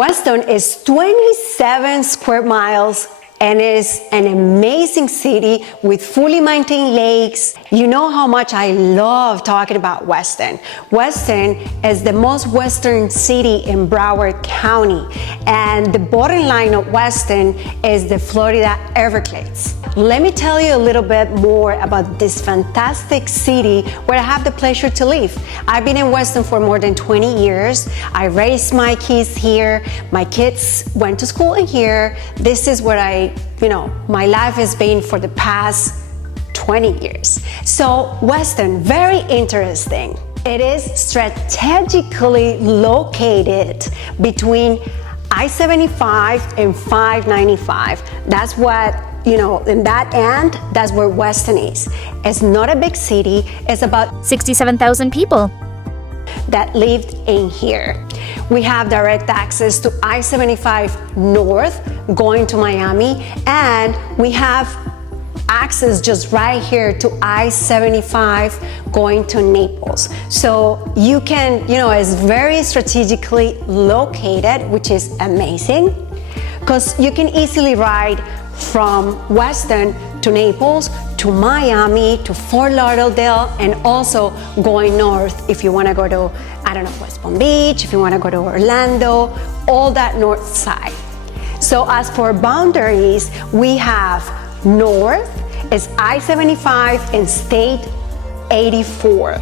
Weston is 27 square miles and is an amazing city with fully maintained lakes. You know how much I love talking about Weston. Weston is the most western city in Broward County, and the borderline of Weston is the Florida Everglades. Let me tell you a little bit more about this fantastic city where I have the pleasure to live. I've been in Weston for more than 20 years. I raised my kids here. My kids went to school in here. This is where my life has been for the past 20 years. So Weston, very interesting. It is strategically located between I-75 and 595. That's what, in that end, that's where Weston is. It's not a big city. It's about 67,000 people that lived in here. We have direct access to I-75 North going to Miami, and we have access just right here to I-75 going to Naples. So you can, it's very strategically located, which is amazing, because you can easily ride from Weston to Naples, to Miami, to Fort Lauderdale, and also going north if you want to go to, West Palm Beach, if you want to go to Orlando, all that north side. So as for boundaries, we have north is I-75 and State 84.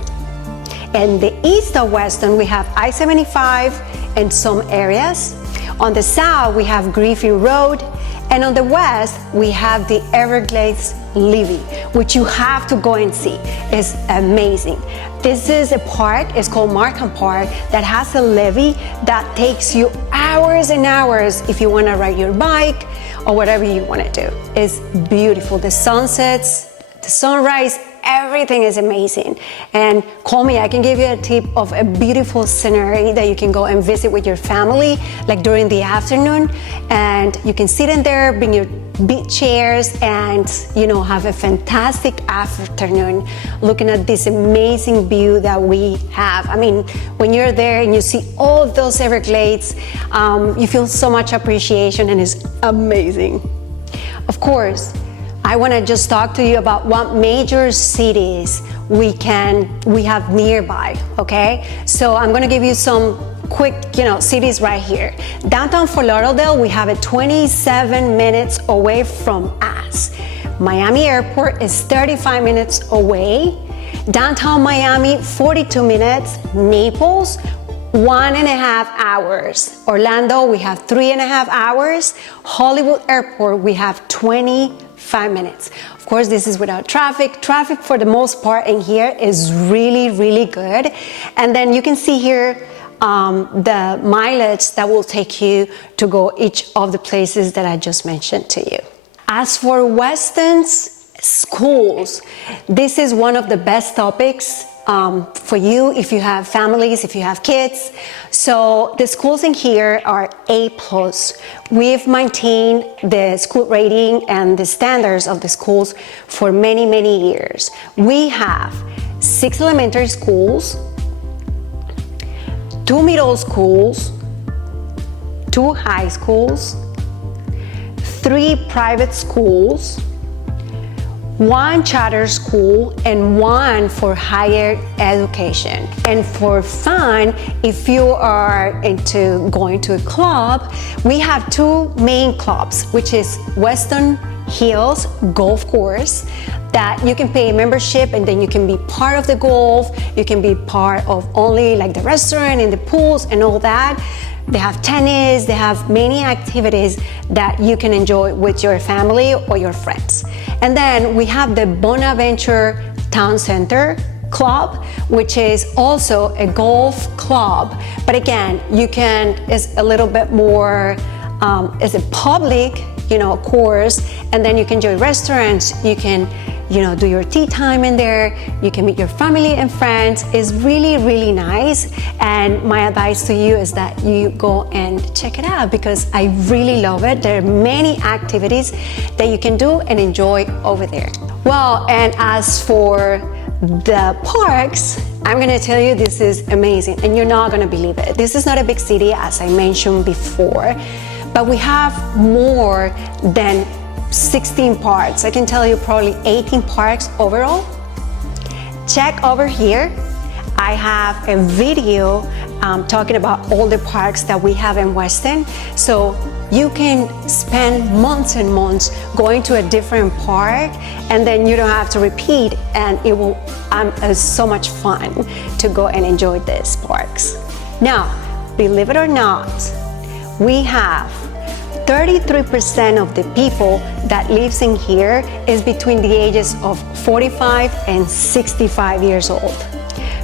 And the east of Weston, we have I-75 in some areas. On the south, we have Griffin Road. And on the west, we have the Everglades levee, which you have to go and see. It's amazing. This is a park, it's called Markham Park, that has a levee that takes you hours and hours if you want to ride your bike or whatever you want to do. It's beautiful. The sunsets, the sunrise, everything is amazing. And call me, I can give you a tip of a beautiful scenery that you can go and visit with your family, like during the afternoon. And you can sit in there, bring your big chairs, and have a fantastic afternoon looking at this amazing view that we have. I mean, when you're there and you see all of those Everglades, you feel so much appreciation, and it's amazing. Of course, I want to just talk to you about what major cities we have nearby, okay? So I'm going to give you some quick, cities right here. Downtown Fort Lauderdale, we have it 27 minutes away from us. Miami Airport is 35 minutes away. Downtown Miami, 42 minutes. Naples, 1.5 hours. Orlando, we have 3.5 hours. Hollywood Airport, we have 25 minutes. Of course, this is without traffic. Traffic for the most part in here is really, really good. And then you can see here the mileage that will take you to go each of the places that I just mentioned to you. As for Weston's schools, this is one of the best topics for you if you have families, if you have kids. So the schools in here are A+. We've maintained the school rating and the standards of the schools for many, many years. We have 6 elementary schools, 2 middle schools, 2 high schools, 3 private schools, 1 charter school, and 1 for higher education. And for fun, if you are into going to a club, we have 2 main clubs, which is Weston Hills Golf Course, that you can pay a membership and then you can be part of the golf, you can be part of only like the restaurant and the pools and all that. They have tennis, they have many activities that you can enjoy with your family or your friends. And then we have the Bonaventure Town Center Club, which is also a golf club. But again, it's a little bit more, it's a public, course, and then you can enjoy restaurants, you can do your tea time in there, you can meet your family and friends. It's really, really nice. And my advice to you is that you go and check it out because I really love it. There are many activities that you can do and enjoy over there. Well, and as for the parks, I'm gonna tell you, this is amazing, and you're not gonna believe it. This is not a big city, as I mentioned before, but we have more than 16 parks. I can tell you probably 18 parks overall. Check over here. I have a video talking about all the parks that we have in Weston. So you can spend months and months going to a different park, and then you don't have to repeat, and it will it's so much fun to go and enjoy these parks. Now, believe it or not, we have 33% of the people that lives in here is between the ages of 45 and 65 years old,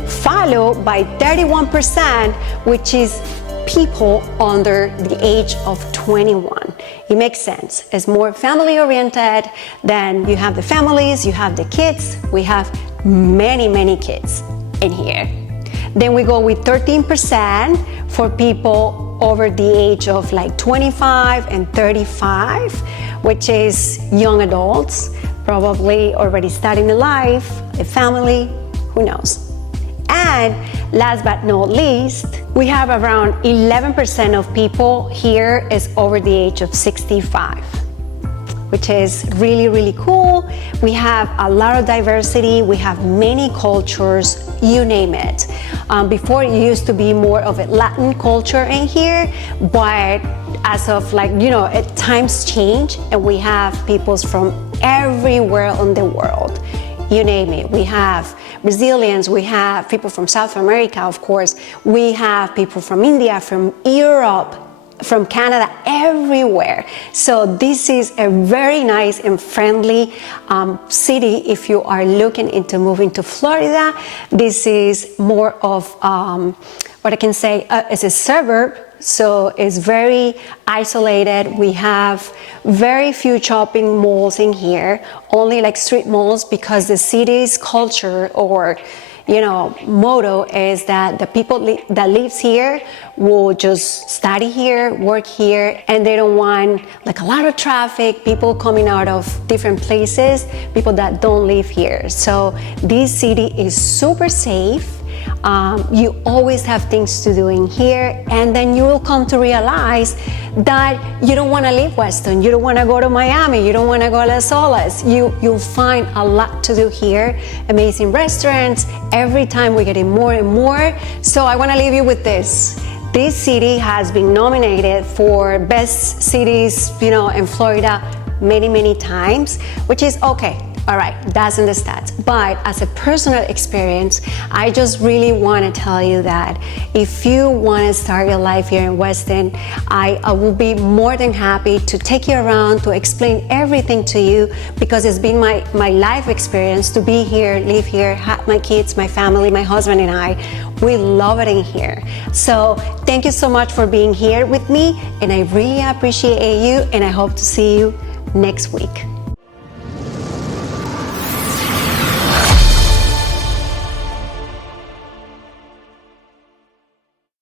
followed by 31%, which is people under the age of 21. It makes sense. It's more family oriented. Then you have the families, you have the kids. We have many kids in here. Then we go with 13% for people over the age of like 25 and 35, which is young adults, probably already starting a life, a family, who knows. And last but not least, we have around 11% of people here is over the age of 65, which is really cool. We have a lot of diversity. We have many cultures, you name it. Before, it used to be more of a Latin culture in here, but as of times change, and we have peoples from everywhere in the world. You name it. We have Brazilians, we have people from South America, of course. We have people from India, from Europe, from Canada, everywhere. So this is a very nice and friendly city if you are looking into moving to Florida. This is more of what I can say is a suburb. So it's very isolated. We have very few shopping malls in here, only like street malls, because the city's culture or motto is that the people that lives here will just study here, work here, and they don't want like a lot of traffic, people coming out of different places, people that don't live here. So this city is super safe. You always have things to do in here, and then you will come to realize that you don't want to leave Weston, you don't want to go to Miami, you don't want to go to Las Olas. You'll find a lot to do here, amazing restaurants. Every time we're getting more and more. So I want to leave you with this. This city has been nominated for best cities, in Florida many times, which is okay. All right, that's in the stats. But as a personal experience, I just really want to tell you that if you want to start your life here in Weston, I will be more than happy to take you around, to explain everything to you, because it's been my life experience to be here, live here, have my kids, my family, my husband and I. We love it in here. So thank you so much for being here with me, and I really appreciate you, and I hope to see you next week.